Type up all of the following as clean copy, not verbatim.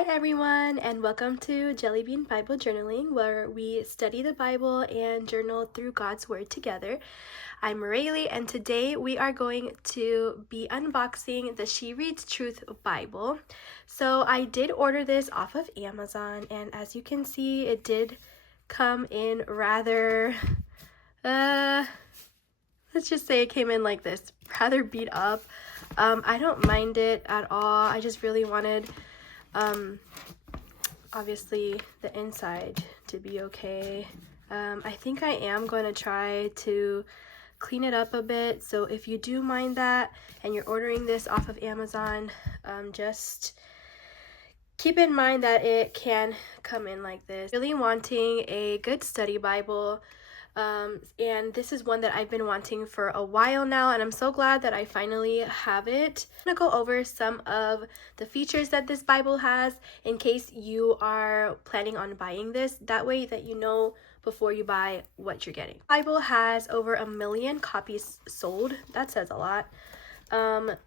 Hi everyone, and welcome to Jellybean Bible Journaling, where we study the Bible and journal through God's Word together. I'm Rayleigh, and today we are going to be unboxing the She Reads Truth Bible. So I did order this off of Amazon, and as you can see, it did come in rather, let's just say it came in like this, rather beat up. I don't mind it at all. I just really wanted obviously the inside to be okay. I think I am going to try to clean it up a bit, so if you do mind that and you're ordering this off of Amazon, just keep in mind that it can come in like this. Really wanting a good study Bible, and this is one that I've been wanting for a while now, and I'm so glad that I finally have it. I'm gonna go over some of the features that this Bible has in case you are planning on buying this. That way that you know before you buy what you're getting. The Bible has over 1 million copies sold. That says a lot.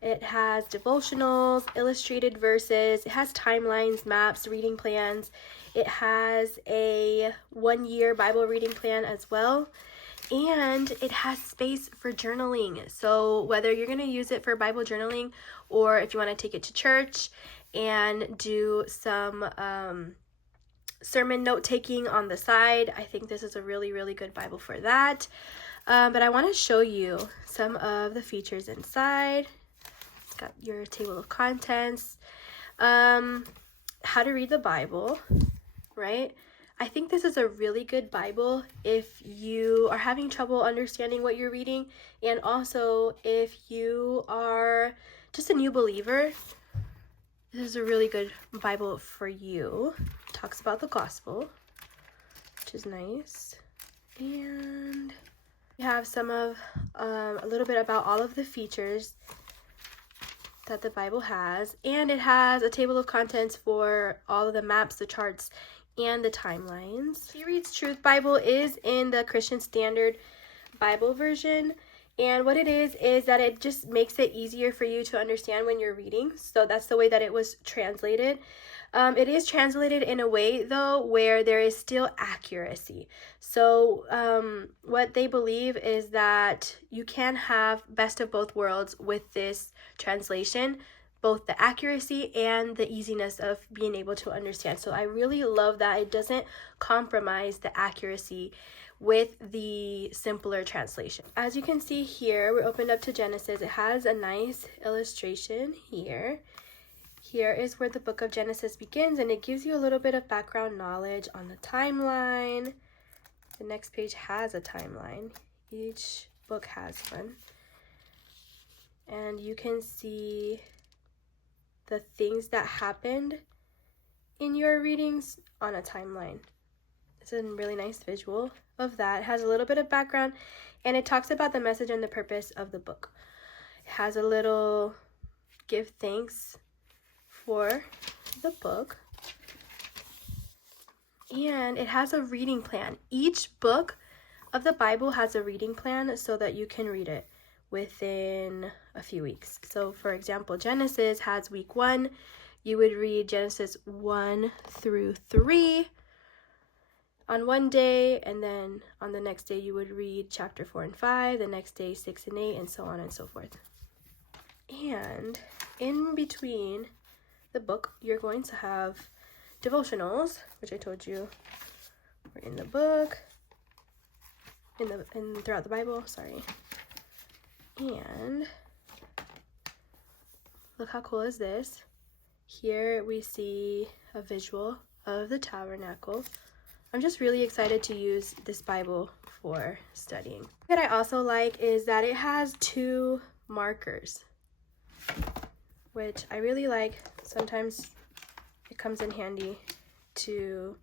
It has devotionals, illustrated verses, it has timelines, maps, reading plans. It has a 1-year Bible reading plan as well. And it has space for journaling. So whether you're going to use it for Bible journaling or if you want to take it to church and do some sermon note taking on the side, I think this is a really good Bible for that. But I want to show you some of the features inside. It's got your table of contents, how to read the Bible, right? I think this is a really good Bible if you are having trouble understanding what you're reading, and also if you are just a new believer. This is a really good Bible for you. It talks about the gospel, which is nice. And we have some of a little bit about all of the features that the Bible has, and it has a table of contents for all of the maps, the charts, and the timelines. She Reads Truth Bible is in the Christian Standard Bible version, and what it is that it just makes it easier for you to understand when you're reading. So that's the way that it was translated. It is translated in a way, though, where there is still accuracy. So what they believe is that you can have best of both worlds with this translation, both the accuracy and the easiness of being able to understand. So I really love that it doesn't compromise the accuracy with the simpler translation. As you can see here, we're opened up to Genesis. It has a nice illustration here. Here is where the book of Genesis begins, and it gives you a little bit of background knowledge on the timeline. The next page has a timeline. Each book has one. And you can see the things that happened in your readings on a timeline. It's a really nice visual of that. It has a little bit of background, and it talks about the message and the purpose of the book. It has a little give thanks for the book, and it has a reading plan. Each book of the Bible has a reading plan so that you can read it within a few weeks. So for example, Genesis has week 1. You would read Genesis 1 through 3 on one day, and then on the next day you would read chapter 4 and 5, the next day 6 and 8, and so on and so forth. And in between the book, you're going to have devotionals, which I told you were in the book, throughout the Bible, sorry. And look how cool is this. Here we see a visual of the tabernacle. I'm just really excited to use this Bible for studying. What I also like is that it has 2 markers, which I really like. Sometimes it comes in handy to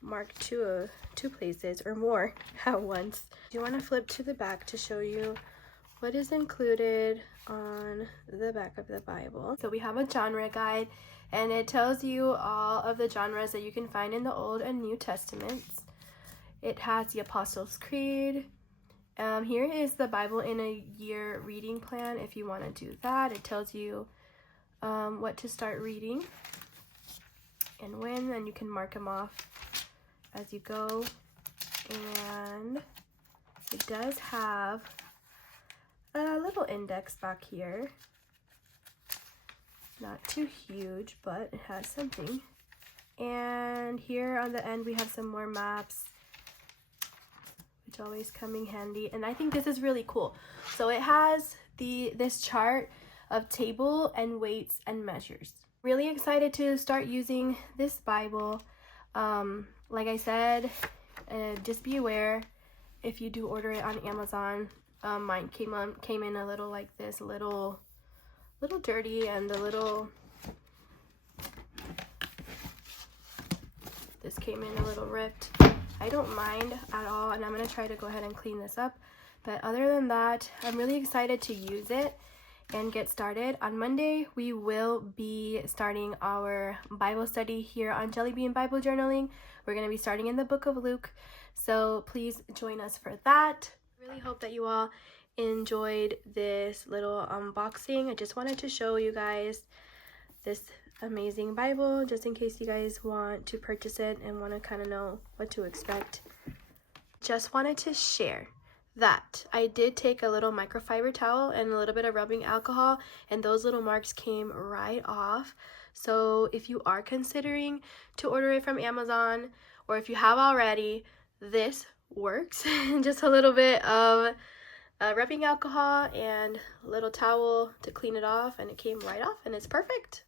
mark two places or more at once. You want to flip to the back to show you what is included on the back of the Bible. So we have a genre guide, and it tells you all of the genres that you can find in the Old and New Testaments. It has the Apostles' Creed. Here is the Bible in a year reading plan if you want to do that. It tells you what to start reading. and when, and you can mark them off as you go. And it does have a little index back here. Not too huge, but it has something. And here on the end we have some more maps, which always come in handy. And I think this is really cool. So it has this chart of table and weights and measures. Really excited to start using this Bible. Like I said, just be aware if you do order it on Amazon. Mine came in a little like this, a little dirty, and this came in a little ripped. I don't mind at all, and I'm gonna try to go ahead and clean this up. But other than that, I'm really excited to use it and get started. On Monday, we will be starting our Bible study here on Jelly Bean Bible Journaling. We're going to be starting in the book of Luke, so please join us for that. Really hope that you all enjoyed this little unboxing. I just wanted to show you guys this amazing Bible, just in case you guys want to purchase it and want to kind of know what to expect. Just wanted to share that I did take a little microfiber towel and a little bit of rubbing alcohol, and those little marks came right off. So if you are considering to order it from Amazon, or if you have already, this works. Just a little bit of rubbing alcohol and a little towel to clean it off, and it came right off, and it's perfect.